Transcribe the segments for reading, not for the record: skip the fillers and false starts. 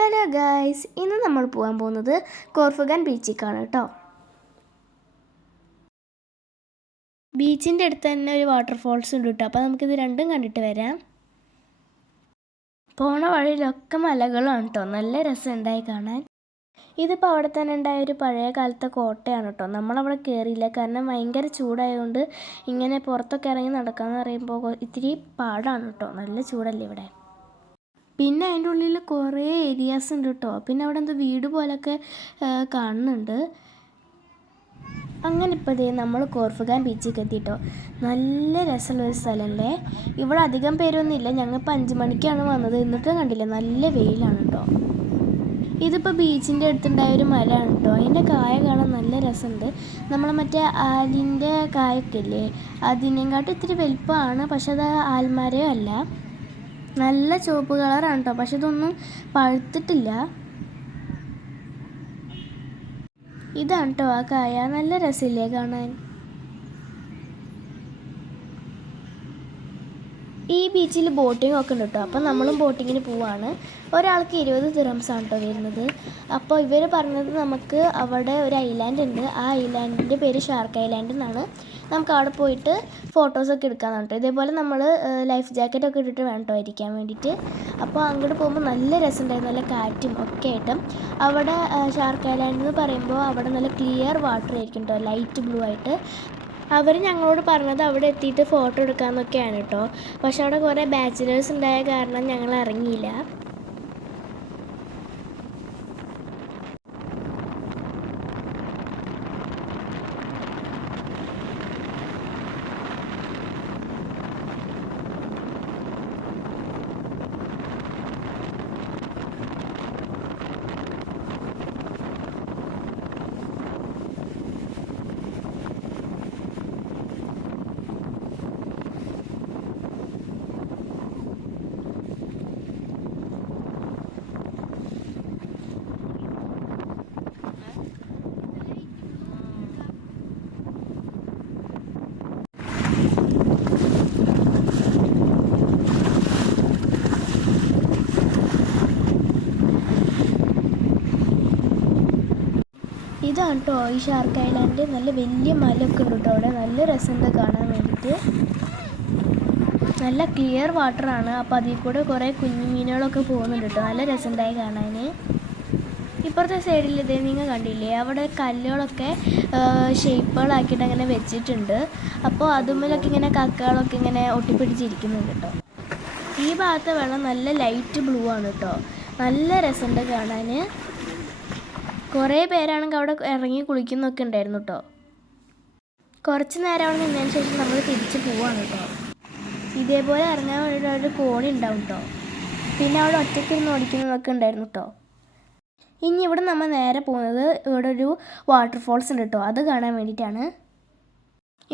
Hello guys, ഇന്ന് നമ്മൾ പോകാൻ പോകുന്നത് കോർഫുഗാൻ ബീച്ചിലേക്കാണ് കേട്ടോ. ബീച്ചിൻ്റെ അടുത്ത് തന്നെ ഒരു വാട്ടർഫോൾസ് ഉണ്ട് കേട്ടോ. അപ്പോൾ നമുക്കിത് രണ്ടും കണ്ടിട്ട് വരാം. പോണ വഴിയിലൊക്കെ മലകളാണ് കേട്ടോ. നല്ല രസമുണ്ടായി കാണാൻ. ഇതിപ്പോൾ അവിടെ തന്നെ ഉണ്ടായ ഒരു പഴയ കാലത്തെ കോട്ടയാണ് കേട്ടോ. നമ്മളവിടെ കയറിയില്ല, കാരണം ഭയങ്കര ചൂടായതുകൊണ്ട് ഇങ്ങനെ പുറത്തൊക്കെ ഇറങ്ങി നടക്കാമെന്ന് പറയുമ്പോൾ ഇത്തിരി പാടാണ് കേട്ടോ. നല്ല ചൂടല്ലേ ഇവിടെ. പിന്നെ അതിൻ്റെ ഉള്ളിൽ കുറേ ഏരിയാസ് ഉണ്ട് കേട്ടോ. പിന്നെ അവിടെ എന്തോ വീട് പോലൊക്കെ കാണുന്നുണ്ട്. അങ്ങനെ ഇപ്പോൾ ഇതേ നമ്മൾ കോർഫുഗാൻ ബീച്ചിലേക്ക് എത്തിയിട്ടോ. നല്ല രസമുള്ളൊരു സ്ഥലമല്ലേ. ഇവിടെ അധികം പേരൊന്നും ഇല്ല. ഞങ്ങളിപ്പോൾ 5 മണിക്കാണ് വന്നത്. എന്നിട്ടും കണ്ടില്ല, നല്ല വെയിലാണ് കേട്ടോ. ഇതിപ്പോൾ ബീച്ചിൻ്റെ അടുത്തുണ്ടായ ഒരു മരമാണ് കേട്ടോ. അതിൻ്റെ കായ കാണാൻ നല്ല രസമുണ്ട്. നമ്മൾ മറ്റേ ആലിൻ്റെ കായൊക്കെ ഇല്ലേ, അതിനെക്കാട്ടും ഇത്തിരി വലുപ്പമാണ്. പക്ഷെ അത് ആൽമരവും അല്ല. നല്ല ചുവപ്പ് കളറാണ് കേട്ടോ. പക്ഷെ ഇതൊന്നും പഴുത്തിട്ടില്ല. ഇതാണ് കേട്ടോ ആ കായ. നല്ല രസമില്ലേ കാണാൻ. ഈ ബീച്ചിൽ ബോട്ടിംഗ് ഒക്കെ ഉണ്ട് കേട്ടോ. അപ്പോൾ നമ്മളും ബോട്ടിങ്ങിന് പോവാണ്. ഒരാൾക്ക് 20 ദിറംസാണ് കേട്ടോ വരുന്നത്. അപ്പോൾ ഇവർ പറഞ്ഞത് നമുക്ക് അവിടെ ഒരു ഐലാൻഡ് ഉണ്ട്. ആ ഐലാൻഡിൻ്റെ പേര് ഷാർക്ക് ഐലാൻഡ് എന്നാണ്. നമുക്ക് അവിടെ പോയിട്ട് ഫോട്ടോസൊക്കെ എടുക്കാമെന്നാണ് കേട്ടോ. ഇതേപോലെ നമ്മൾ ലൈഫ് ജാക്കറ്റൊക്കെ ഇട്ടിട്ട് വേണം കേട്ടോ ഇരിക്കാൻ വേണ്ടിയിട്ട്. അപ്പോൾ അങ്ങോട്ട് പോകുമ്പോൾ നല്ല രസമുണ്ടായിരുന്നു, നല്ല കാറ്റും ഒക്കെ ആയിട്ട്. അവിടെ ഷാർക്ക് ഐലാൻഡ് എന്ന് പറയുമ്പോൾ അവിടെ നല്ല ക്ലിയർ വാട്ടർ ആയിരിക്കും കേട്ടോ, ലൈറ്റ് ബ്ലൂ ആയിട്ട്. അവർ ഞങ്ങളോട് പറഞ്ഞത് അവിടെ എത്തിയിട്ട് ഫോട്ടോ എടുക്കാമെന്നൊക്കെയാണ് കേട്ടോ. പക്ഷെ അവിടെ കുറേ ബാച്ചിലേഴ്സ് ഉണ്ടായ കാരണം ഞങ്ങൾ ഇറങ്ങിയില്ല. ഇതാണ് കേട്ടോ ഈ ഷാർക്ക് ഐലാൻഡ്. നല്ല വലിയ മലയൊക്കെ ഉണ്ട് കേട്ടോ അവിടെ. നല്ല രസമുണ്ട് കാണാൻ വേണ്ടിയിട്ട്. നല്ല ക്ലിയർ വാട്ടറാണ്. അപ്പോൾ അതിൽ കൂടെ കുറേ കുഞ്ഞു മീനുകളൊക്കെ പോകുന്നുണ്ട് കേട്ടോ. നല്ല രസമുണ്ടായി കാണാൻ. ഇപ്പുറത്തെ സൈഡിൽ ഇതേ നിങ്ങൾ കണ്ടില്ലേ, അവിടെ കല്ലുകളൊക്കെ ഷേപ്പുകളാക്കിയിട്ട് അങ്ങനെ വെച്ചിട്ടുണ്ട്. അപ്പോൾ അതുമ്മലൊക്കെ ഇങ്ങനെ കക്കകളൊക്കെ ഇങ്ങനെ ഒട്ടിപ്പിടിച്ചിരിക്കുന്നുണ്ട് കേട്ടോ. ഈ ഭാഗത്തെ വെള്ളം നല്ല ലൈറ്റ് ബ്ലൂ ആണ് കേട്ടോ. നല്ല രസമുണ്ട് കാണാൻ. കുറേ പേരാണെങ്കിൽ അവിടെ ഇറങ്ങി കുളിക്കുന്നൊക്കെ ഉണ്ടായിരുന്നു കേട്ടോ. കുറച്ച് നേരം അവിടെ നിന്നതിന് ശേഷം നമ്മൾ തിരിച്ച് പോവാണ് കേട്ടോ. ഇതേപോലെ ഇറങ്ങാൻ വേണ്ടിയിട്ട് ഒരു കോണി ഉണ്ടാവും കേട്ടോ. പിന്നെ അവിടെ ഒറ്റയ്ക്കിരുന്ന് ഓടിക്കുന്നതൊക്കെ ഉണ്ടായിരുന്നു കേട്ടോ. ഇനി ഇവിടെ നമ്മൾ നേരെ പോകുന്നത് ഇവിടെ ഒരു വാട്ടർഫോൾസ് ഉണ്ട് കേട്ടോ. അത് കാണാൻ വേണ്ടിയിട്ടാണ്.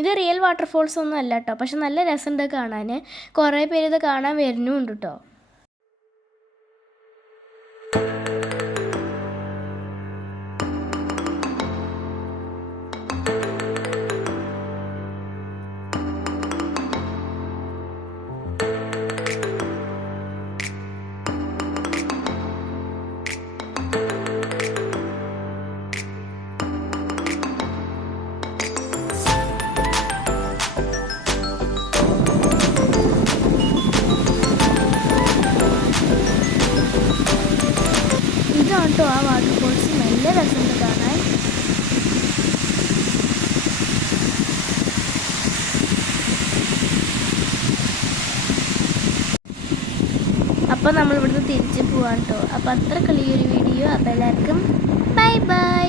ഇത് റിയൽ വാട്ടർഫോൾസ് ഒന്നും അല്ല കേട്ടോ. പക്ഷെ നല്ല രസമുണ്ട് കാണാൻ. കുറേ പേര് ഇത് കാണാൻ വരുന്നുമുണ്ട് കേട്ടോ. കേട്ടോ ആ വാട്ടർഫോൾസ് നല്ല രസമുണ്ട് കാണാൻ. അപ്പോൾ നമ്മൾ ഇവിടുന്ന് തിരിച്ച് പോവാൻ കേട്ടോ. അപ്പോൾ അത്ര കളിയൊരു വീഡിയോ. അപ്പോൾ എല്ലാവർക്കും ബൈ ബൈ.